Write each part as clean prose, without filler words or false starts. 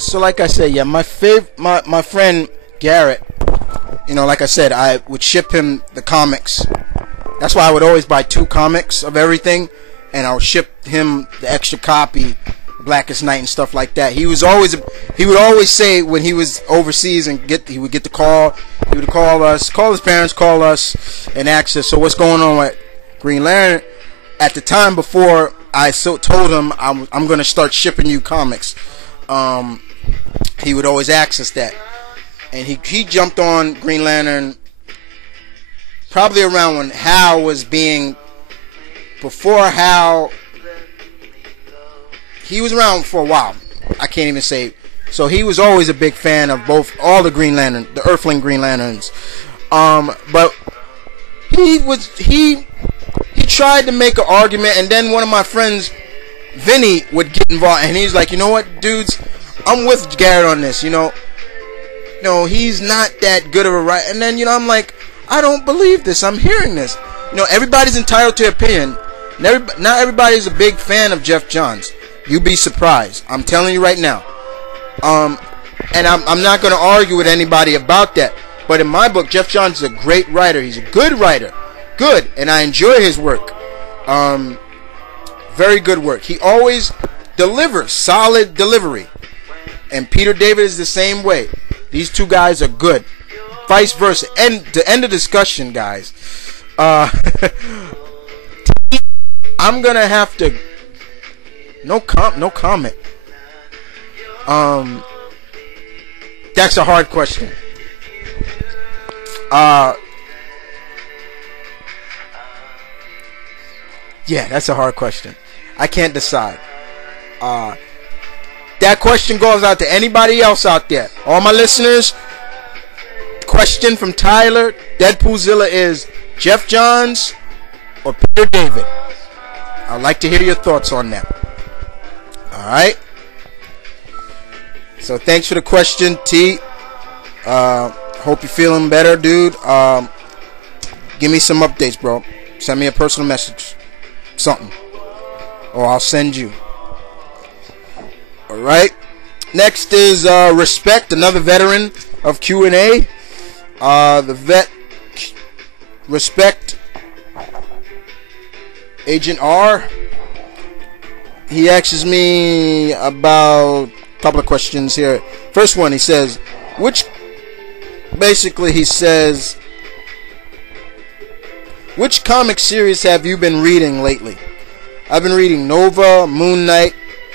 So like I said, yeah, my friend Garrett, you know, like I said, I would ship him the comics. That's why I would always buy 2 comics of everything, and I would ship him the extra copy, Blackest Night and stuff like that. He would always say when he was overseas and he would get the call, he would call his parents, call us, and ask us, so what's going on with Green Lantern? At the time before I told him I'm gonna start shipping you comics, he would always ask us that, and he jumped on Green Lantern probably around when Hal was being, before Hal, he was around for a while. I can't even say. So he was always a big fan of all the Green Lantern, the Earthling Green Lanterns. But he tried to make an argument, and then one of my friends, Vinny, would get involved, and he's like, you know what, dudes, I'm with Garrett on this. You know, no, he's not that good of a writer. And then, you know, I'm like, I don't believe this. I'm hearing this. You know, everybody's entitled to opinion. Not everybody's a big fan of Jeff Johns. You'd be surprised. I'm telling you right now. And I'm not going to argue with anybody about that. But in my book, Jeff Johns is a great writer. He's a good writer. Good. And I enjoy his work. Very good work. He always delivers. Solid delivery. And Peter David is the same way. These two guys are good. Vice versa. And to end the discussion, guys, I'm gonna have to no comment. That's a hard question. Yeah, that's a hard question. I can't decide. That question goes out to anybody else out there. All my listeners. Question from Tyler, Deadpoolzilla, is Jeff Johns or Peter David? I'd like to hear your thoughts on that. Alright? So thanks for the question, T. Hope you're feeling better, dude. Give me some updates, bro. Send me a personal message. Something. Or I'll send you. Alright? Next is Respect, another veteran of Q&A. The vet, Respect, Agent R. He asks me about a couple of questions here. First one, he says, which comic series have you been reading lately? I've been reading Nova, Moon Knight,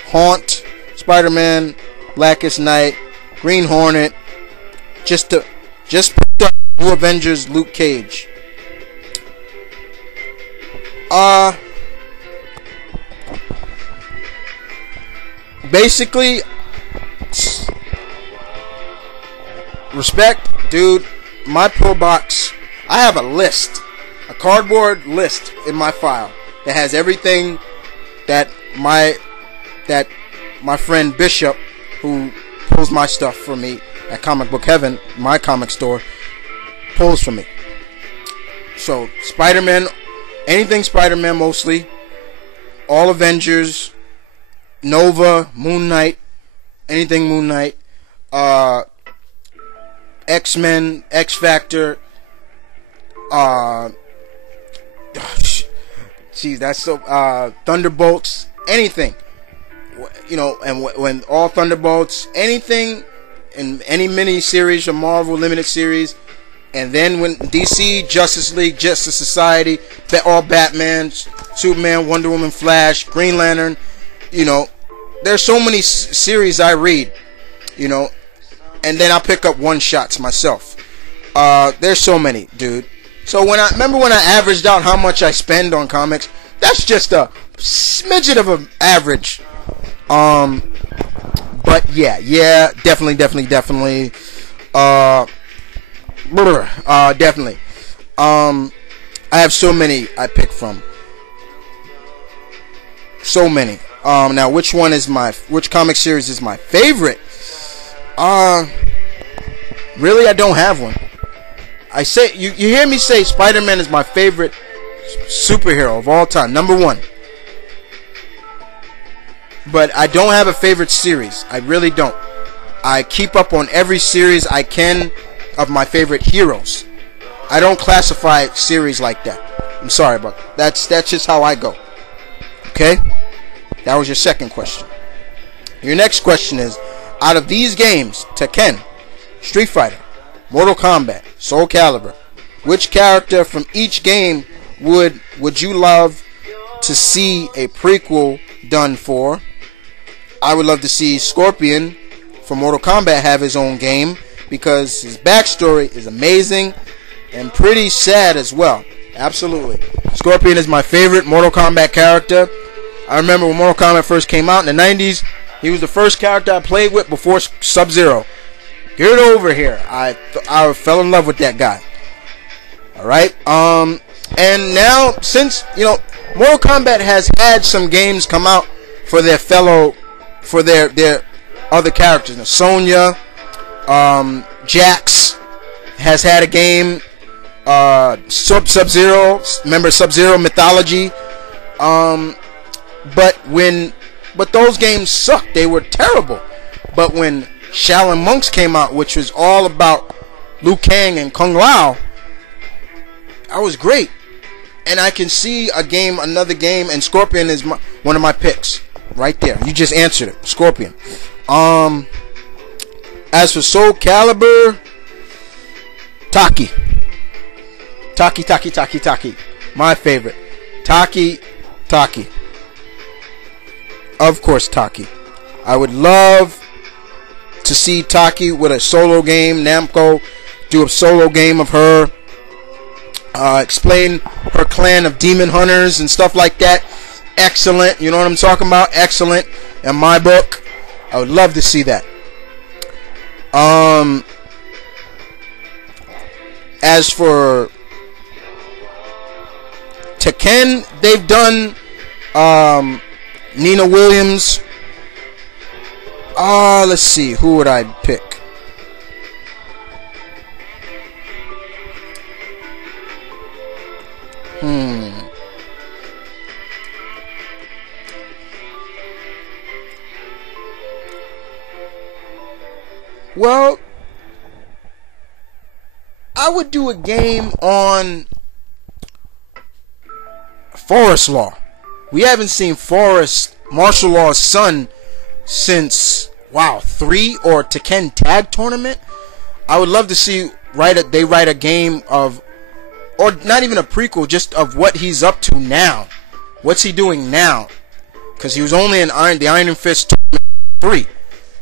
Haunt, Spider-Man, Blackest Night, Green Hornet, just picked up New Avengers, Luke Cage. Basically, Respect, dude. My Pro Box, I have a list, a cardboard list in my file that has everything that my friend Bishop, who pulls my stuff for me at Comic Book Heaven, my comic store, pulls for me. So Spider-Man, anything Spider-Man mostly, all Avengers, Nova, Moon Knight, anything Moon Knight, X-Men, X-Factor, geez, that's so, Thunderbolts, anything, you know, and when all Thunderbolts, anything in any mini series or Marvel limited series, and then when DC, Justice League, Justice Society, all Batman, Superman, Wonder Woman, Flash, Green Lantern, you know, there's so many series I read, you know, and then I pick up one-shots myself. There's so many, dude. So when I averaged out how much I spend on comics, that's just a smidget of an average. But yeah, definitely. Definitely. I have so many I pick from. So many. Now which comic series is my favorite? Really, I don't have one. I say, you hear me say Spider-Man is my favorite superhero of all time, number one. But I don't have a favorite series. I really don't. I keep up on every series I can of my favorite heroes. I don't classify series like that. I'm sorry, but that's just how I go. Okay? That was your second question. Your next question is, out of these games, Tekken, Street Fighter, Mortal Kombat, Soul Calibur, which character from each game would you love to see a prequel done for? I would love to see Scorpion from Mortal Kombat have his own game, because his backstory is amazing and pretty sad as well. Absolutely. Scorpion is my favorite Mortal Kombat character. I remember when Mortal Kombat first came out in the 90s, he was the first character I played with before Sub-Zero. Get over here. I fell in love with that guy. Alright? And now, since, Mortal Kombat has had some games come out for their other characters. Now, Sonya, Jax has had a game. Sub-Zero, remember Sub-Zero Mythology? But those games sucked. They were terrible. But when Shaolin Monks came out, which was all about Liu Kang and Kung Lao, that was great. And I can see another game, and Scorpion is one of my picks. Right there. You just answered it. Scorpion. As for Soul Calibur, Taki. Taki. My favorite. Taki. Of course, Taki. I would love to see Taki with a solo game. Namco do a solo game of her. Explain her clan of demon hunters and stuff like that. Excellent. You know what I'm talking about? Excellent. In my book, I would love to see that. As for Tekken, they've done Nina Williams. Let's see, who would I pick? Well, I would do a game on Forest Law. We haven't seen Forest, Martial Law's son, since 3 or Tekken Tag Tournament. I would love to see they write a game of, or not even a prequel, just of what he's up to now. What's he doing now? Because he was only in the Iron Fist Tournament 3.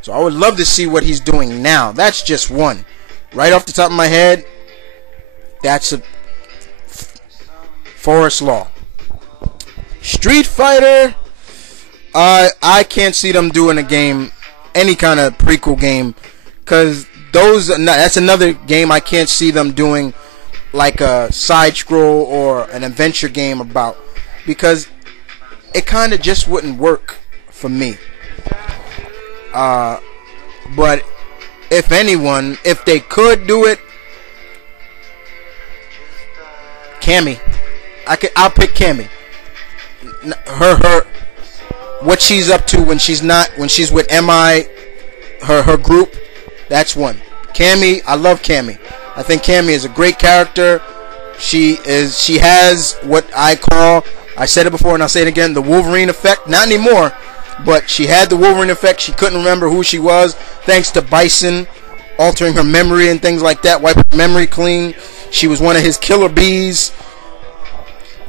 So I would love to see what he's doing now. That's just one. Right off the top of my head, that's a Forest Law. Street Fighter, I can't see them doing a game, any kind of prequel game, because that's another game I can't see them doing, like a side scroll or an adventure game about, because it kind of just wouldn't work for me. But if they could do it, Cammy. I'll pick Cammy. Her what she's up to when she's with MI, her group, that's one. Cammy, I love Cammy. I think Cammy is a great character. She has what I said it before and I'll say it again, the Wolverine effect. Not anymore, but she had the Wolverine effect. She couldn't remember who she was, thanks to Bison altering her memory and things like that, wiping her memory clean. She was one of his killer bees.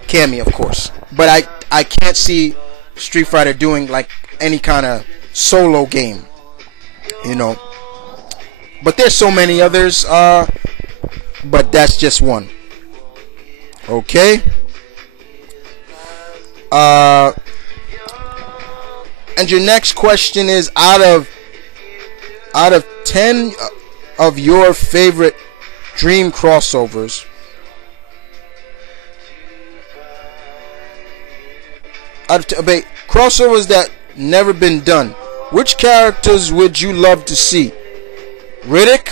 Cammy, of course. But I can't see Street Fighter doing like any kind of solo game, But there's so many others, but that's just one. Okay. And your next question is, out of 10 of your favorite dream crossovers, crossovers that never been done, which characters would you love to see? Riddick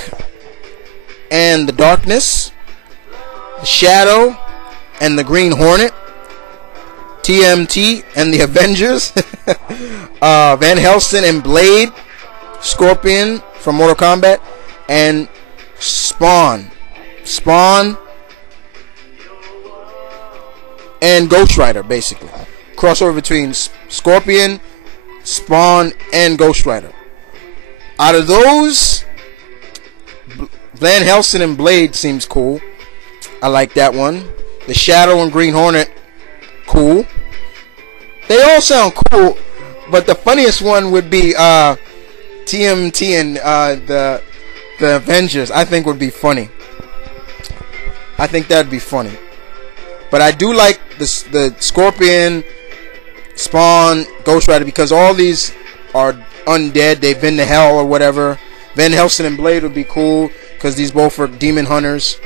and the Darkness, the Shadow and the Green Hornet, TMT and the Avengers, Van Helsing and Blade, Scorpion, from Mortal Kombat, and Spawn and Ghost Rider, basically. Crossover between Scorpion, Spawn, and Ghost Rider. Out of those, Van Helsing and Blade seems cool. I like that one. The Shadow and Green Hornet, cool. They all sound cool, but the funniest one would be TMT and the Avengers. I think would be funny. I think that'd be funny. But I do like the Scorpion, Spawn, Ghost Rider, because all these are undead. They've been to hell or whatever. Van Helsing and Blade would be cool because these both are demon hunters.